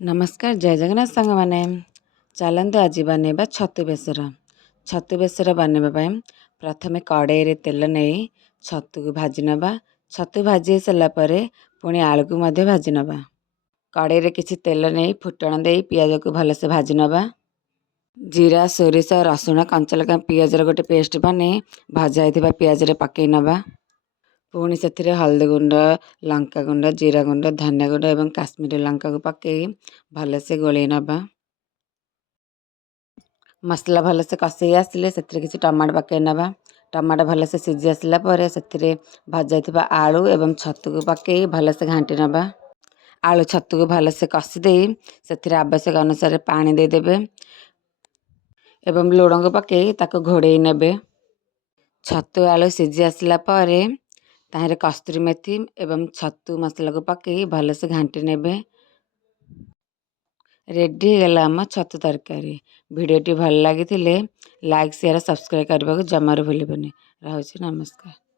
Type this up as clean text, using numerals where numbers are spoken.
ନମସ୍କାର ଜୟ ଜଗନ୍ନାଥ ସାଙ୍ଗମାନେ। ଚାଲନ୍ତୁ ଆଜି ବନେଇବା ଛତୁ ବେସର। ଛତୁ ବେସର ବନେଇବା ପାଇଁ ପ୍ରଥମେ କଡ଼େଇରେ ତେଲ ନେଇ ଛତୁକୁ ଭାଜି ନେବା। ଛତୁ ଭାଜି ସାରିଲା ପରେ ପୁଣି ଆଳୁକୁ ମଧ୍ୟ ଭାଜି ନେବା। କଡ଼େଇରେ କିଛି ତେଲ ନେଇ ଫୁଟଣ ଦେଇ ପିଆଜକୁ ଭଲସେ ଭାଜି ନେବା। ଜିରା, ସୋରିଷ, ରସୁଣ, କଞ୍ଚାଲଙ୍କା, ପିଆଜର ଗୋଟେ ପେଷ୍ଟ ବନେଇ ଭଜା ହୋଇଥିବା ପିଆଜରେ ପକାଇ ନେବା। ପୁଣି ସେଥିରେ ହଳଦୀ ଗୁଣ୍ଡ, ଲଙ୍କା ଗୁଣ୍ଡ, ଜିରା ଗୁଣ୍ଡ, ଧନିଆ ଗୁଣ୍ଡ ଏବଂ କାଶ୍ମୀରୀ ଲଙ୍କାକୁ ପକାଇ ଭଲସେ ଗୋଳେଇ ନେବା। ମସଲା ଭଲସେ କଷେଇ ଆସିଲେ ସେଥିରେ କିଛି ଟମାଟୋ ପକାଇ ନେବା। ଟମାଟୋ ଭଲସେ ସିଝି ଆସିଲା ପରେ ସେଥିରେ ଭଜାଥିବା ଆଳୁ ଏବଂ ଛତୁକୁ ପକାଇ ଭଲସେ ଘାଣ୍ଟି ନେବା। ଆଳୁ ଛତୁକୁ ଭଲସେ କଷି ଦେଇ ସେଥିରେ ଆବଶ୍ୟକ ଅନୁସାରେ ପାଣି ଦେଇଦେବେ ଏବଂ ଲୁଣକୁ ପକାଇ ତାକୁ ଘୋଡ଼େଇ ନେବେ। ଛତୁ ଆଳୁ ସିଝି ଆସିଲା ପରେ ତାହିଁରେ କସ୍ତୁରୀ ମେଥି ଏବଂ ଛତୁ ମସଲାକୁ ପକାଇ ଭଲସେ ଘାଣ୍ଟି ନେବେ। ରେଡ଼ି ହେଇଗଲା ଆମ ଛତୁ ତରକାରୀ। ଭିଡ଼ିଓଟି ଭଲ ଲାଗିଥିଲେ ଲାଇକ୍, ସେୟାର, ସବସ୍କ୍ରାଇବ୍ କରିବାକୁ ଜମାରୁ ଭୁଲିବନି। ରହୁଛି, ନମସ୍କାର।